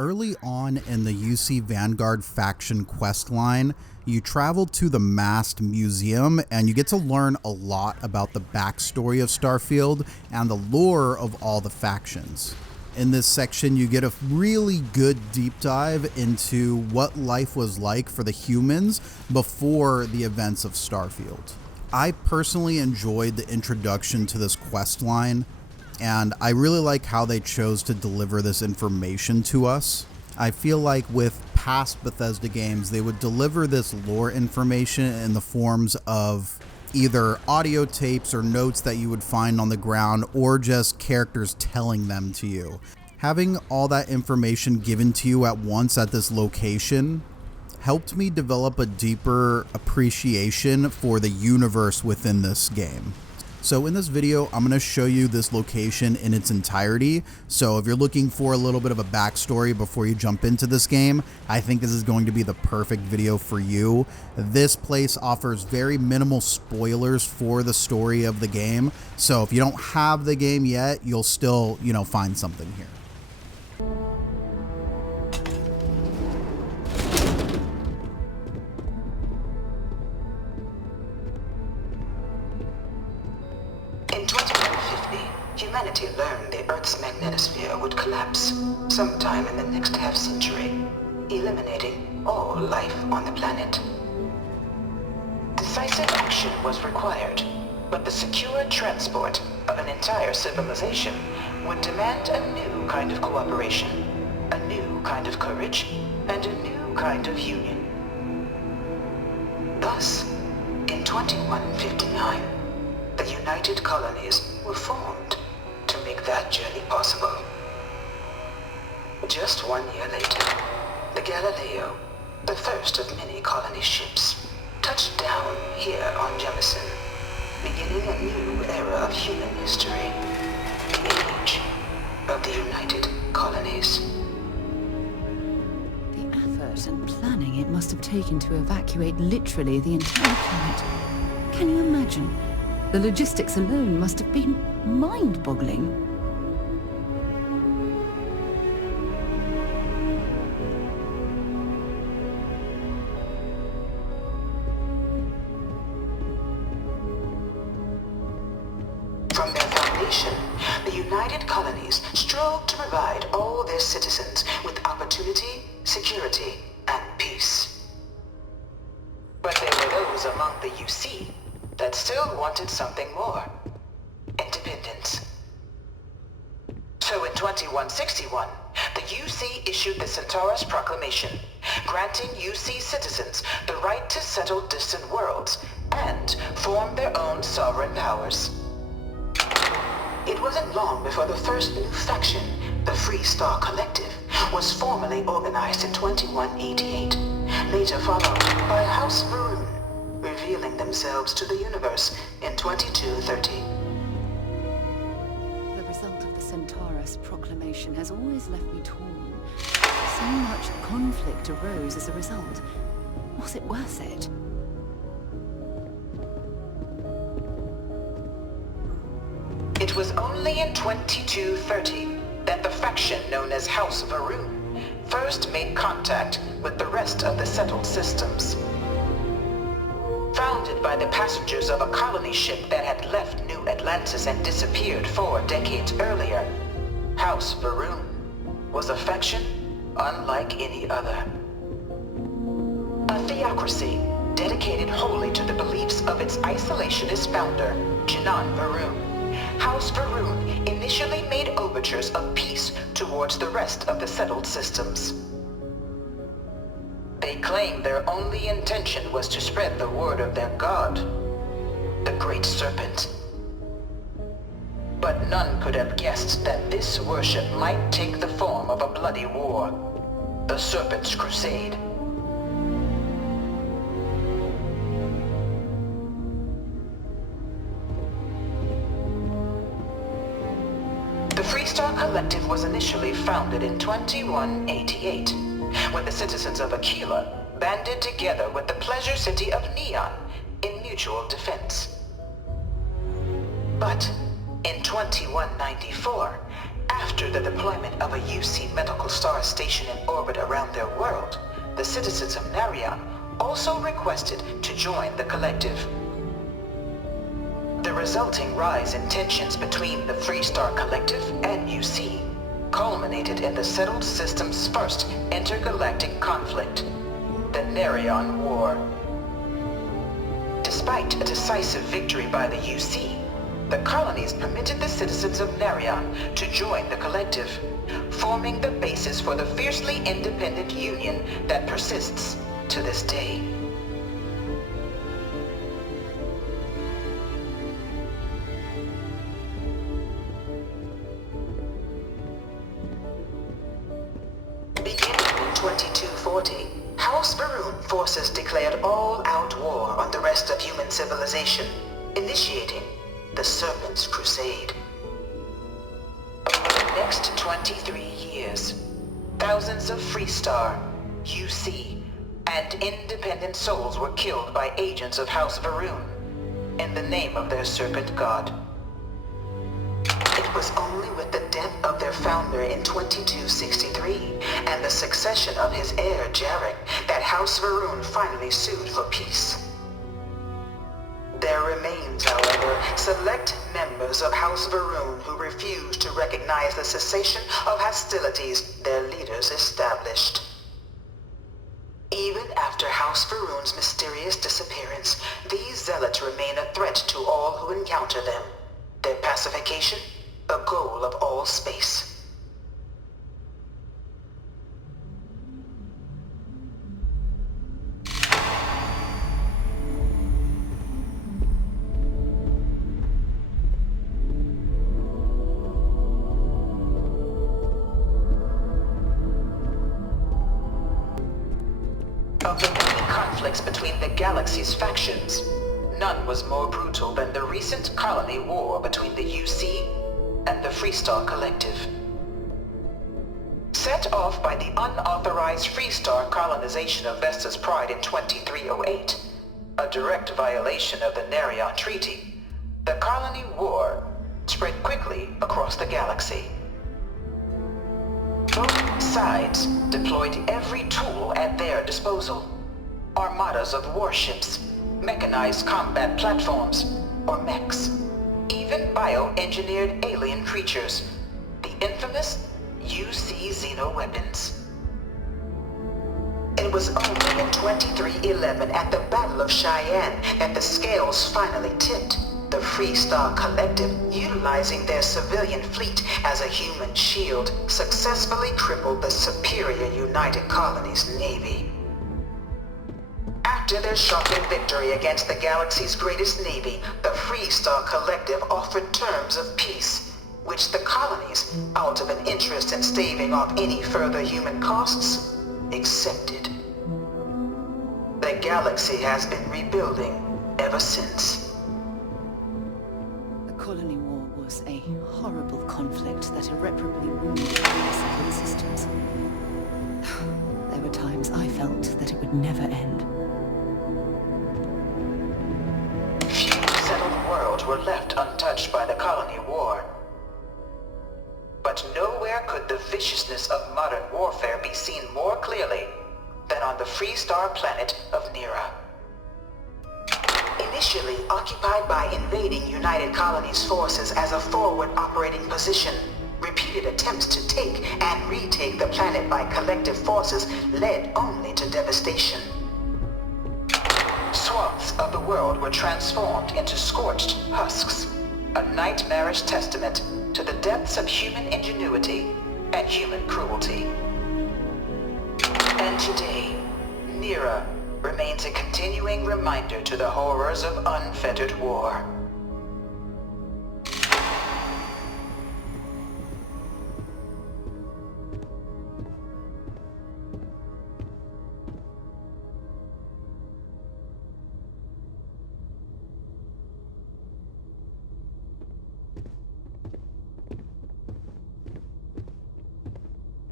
Early on in the UC Vanguard faction quest line, you travel to the Mast Museum and you get to learn a lot about the backstory of Starfield and the lore of all the factions. In this section, you get a really good deep dive into what life was like for the humans before the events of Starfield. I personally enjoyed the introduction to this quest line, and I really like how they chose to deliver this information to us. I feel like with past Bethesda games, they would deliver this lore information in the forms of either audio tapes or notes that you would find on the ground, or just characters telling them to you. Having all that information given to you at once at this location helped me develop a deeper appreciation for the universe within this game. So in this video, I'm going to show you this location in its entirety. So if you're looking for a little bit of a backstory before you jump into this game, I think this is going to be the perfect video for you. This place offers very minimal spoilers for the story of the game. So if you don't have the game yet, you'll still, find something here. Humanity learned the Earth's magnetosphere would collapse sometime in the next half-century, eliminating all life on the planet. Decisive action was required, but the secure transport of an entire civilization would demand a new kind of cooperation, a new kind of courage, and a new kind of union. Thus, in 2159, the United Colonies were formed to make that journey possible. Just 1 year later, the Galileo, the first of many colony ships, touched down here on Jemison, beginning a new era of human history, the age of the United Colonies. The effort and planning it must have taken to evacuate literally the entire planet. Can you imagine? The logistics alone must have been mind-boggling. From their foundation, the United Colonies strove to provide all their citizens with opportunity, security, and peace. But there were those among the UC that still wanted something more. Independence. So in 2161, the UC issued the Centaurus Proclamation, granting UC citizens the right to settle distant worlds and form their own sovereign powers. It wasn't long before the first new faction, the Free Star Collective, was formally organized in 2188, later followed by House Maroon, revealing themselves to the universe in 2230. The result of the Centaurus Proclamation has always left me torn. So much conflict arose as a result. Was it worth it? It was only in 2230 that the faction known as House Varoon first made contact with the rest of the settled systems. Founded by the passengers of a colony ship that had left New Atlantis and disappeared 4 decades earlier, House Varoon was a faction unlike any other. A theocracy dedicated wholly to the beliefs of its isolationist founder, Janan Varoon. House Varoon initially made overtures of peace towards the rest of the settled systems. They claimed their only intention was to spread the word of their god, the Great Serpent. But none could have guessed that this worship might take the form of a bloody war, the Serpent's Crusade. The Freestar Collective was initially founded in 2188, when the citizens of Aquila banded together with the pleasure city of Neon in mutual defense. But in 2194, After the deployment of a UC medical star station in orbit around their world, the citizens of Narion also requested to join the collective. The resulting rise in tensions between the Freestar Collective and UC culminated in the settled system's first intergalactic conflict, the Narion War. Despite a decisive victory by the UC, the colonies permitted the citizens of Narion to join the collective, forming the basis for the fiercely independent union that persists to this day. Beginning in 2240, House Varun forces declared all-out war on the rest of human civilization, initiating the Serpent's Crusade. Over the next 23 years, thousands of Freestar, UC, and independent souls were killed by agents of House Varun in the name of their Serpent God. It was only with the death of their founder in 2263 and the succession of his heir Jarek that House Varun finally sued for peace. There remains, however, select members of House Varun who refuse to recognize the cessation of hostilities their leaders established. Even after House Varun's mysterious disappearance, these zealots remain a threat to all who encounter them. Their pacification, a goal of all space. Of the many conflicts between the galaxy's factions, none was more brutal than the recent colony war between the UC and the Freestar Collective. Set off by the unauthorized Freestar colonization of Vesta's Pride in 2308, a direct violation of the Narion Treaty, the colony war spread quickly across the galaxy. Both sides deployed every tool at their disposal. Armadas of warships, mechanized combat platforms, or mechs, even bioengineered alien creatures, the infamous UC xenoweapons. It was only in 2311 at the Battle of Cheyenne that the scales finally tipped. The Freestar Collective, utilizing their civilian fleet as a human shield, successfully crippled the superior United Colonies Navy. After their shocking victory against the galaxy's greatest navy, the Freestar Collective offered terms of peace, which the colonies, out of an interest in staving off any further human costs, accepted. The galaxy has been rebuilding ever since. The colony war was a horrible conflict that irreparably wounded the settled systems. There were times I felt that it would never end. Few settled worlds were left untouched by the colony war. But nowhere could the viciousness of modern warfare be seen more clearly than on the Freestar planet of Nira. Initially occupied by invading United Colonies forces as a forward operating position, repeated attempts to take and retake the planet by collective forces led only to devastation. Swaths of the world were transformed into scorched husks, a nightmarish testament to the depths of human ingenuity and human cruelty. And today, Nira remains a continuing reminder to the horrors of unfettered war.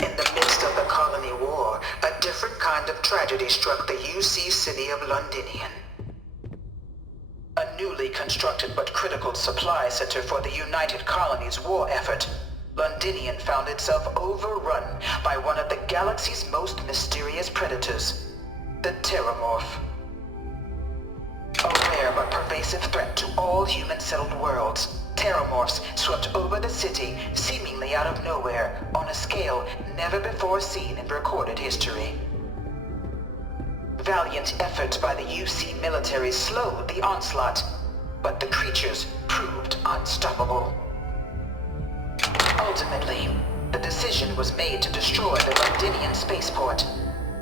In the midst of the colony war, a different kind of tragedy struck the UC city of Londinian. A newly constructed but critical supply center for the United Colonies' war effort, Londinian found itself overrun by one of the galaxy's most mysterious predators, the Terramorph. A rare but pervasive threat to all human-settled worlds, Terramorphs swept over the city seemingly out of nowhere on a scale never before seen in recorded history. Valiant efforts by the UC military slowed the onslaught, but the creatures proved unstoppable. Ultimately, the decision was made to destroy the Londinian spaceport,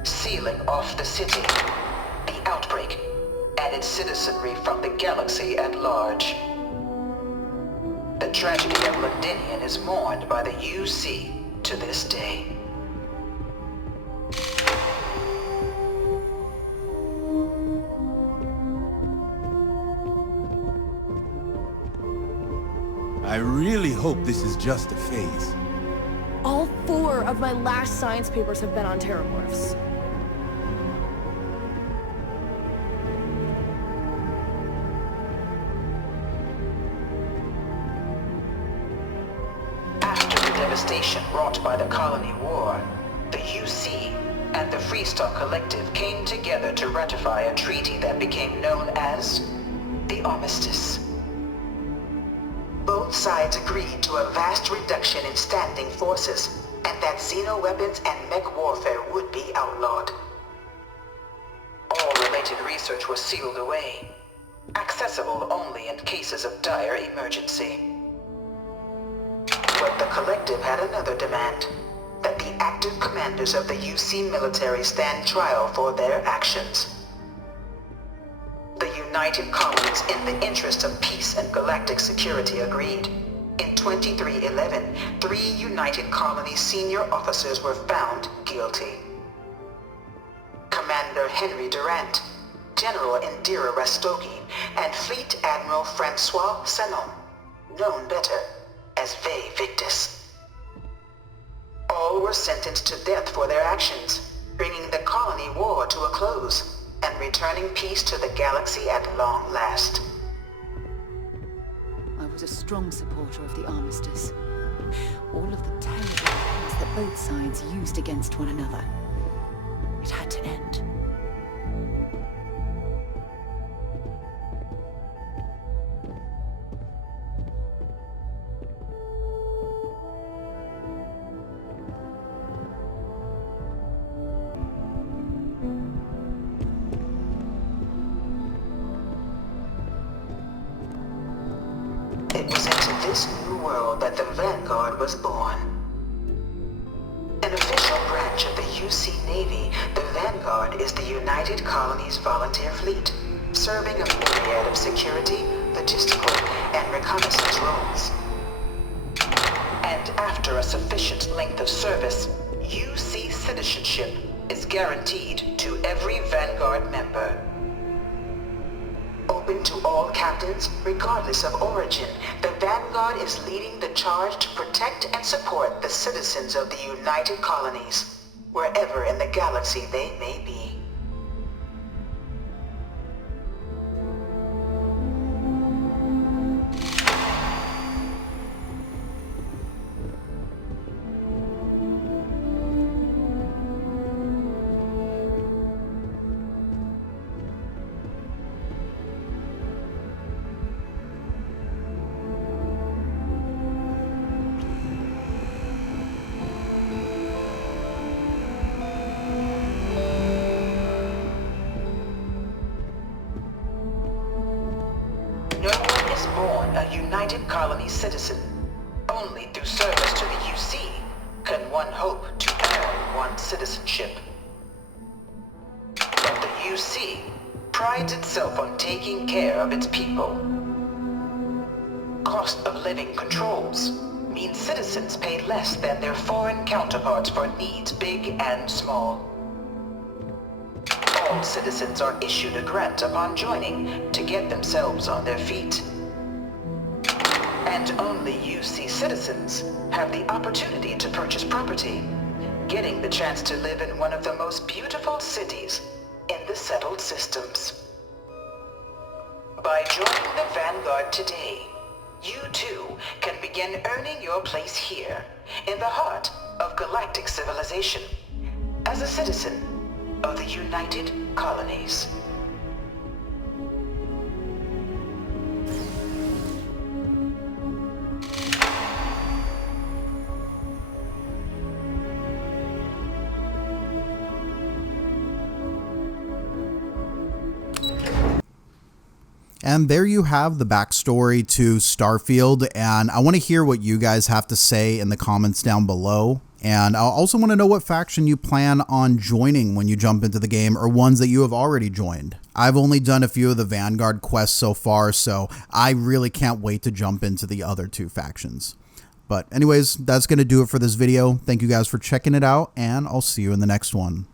sealing off the city, the outbreak, and its citizenry from the galaxy at large. The tragedy of Londinian is mourned by the UC to this day. I really hope this is just a phase. All 4 of my last science papers have been on terramorphs. After the devastation wrought by the Colony War, the UC and the Freestar Collective came together to ratify a treaty that became known as the Armistice. Both sides agreed to a vast reduction in standing forces, and that xeno-weapons and mech warfare would be outlawed. All related research was sealed away, accessible only in cases of dire emergency. But the Collective had another demand, that the active commanders of the UC military stand trial for their actions. The United Colonies, in the interest of peace and galactic security, agreed. In 2311, 3 United Colonies senior officers were found guilty. Commander Henry Durant, General Indira Rastogi, and Fleet Admiral Francois Sanon, known better as Ve Victus. All were sentenced to death for their actions, bringing the colony war to a close and returning peace to the galaxy at long last. I was a strong supporter of the Armistice. All of the terrible weapons that both sides used against one another. It had to end. It was into this new world that the Vanguard was born. An official branch of the UC Navy, the Vanguard is the United Colonies Volunteer Fleet, serving a myriad of security, logistical, and reconnaissance roles. And after a sufficient length of service, UC citizenship is guaranteed to every Vanguard member. Open to all captains, regardless of origin, the Vanguard is leading the charge to protect and support the citizens of the United Colonies, wherever in the galaxy they may be. A United Colony citizen. Only through service to the UC can one hope to earn one's citizenship. But the UC prides itself on taking care of its people. Cost of living controls mean citizens pay less than their foreign counterparts for needs big and small. All citizens are issued a grant upon joining to get themselves on their feet. And only UC citizens have the opportunity to purchase property, getting the chance to live in one of the most beautiful cities in the settled systems. By joining the Vanguard today, you too can begin earning your place here, in the heart of galactic civilization, as a citizen of the United Colonies. And there you have the backstory to Starfield, and I want to hear what you guys have to say in the comments down below. And I also want to know what faction you plan on joining when you jump into the game, or ones that you have already joined. I've only done a few of the Vanguard quests so far, so I really can't wait to jump into the other two factions. But anyways, that's going to do it for this video. Thank you guys for checking it out, and I'll see you in the next one.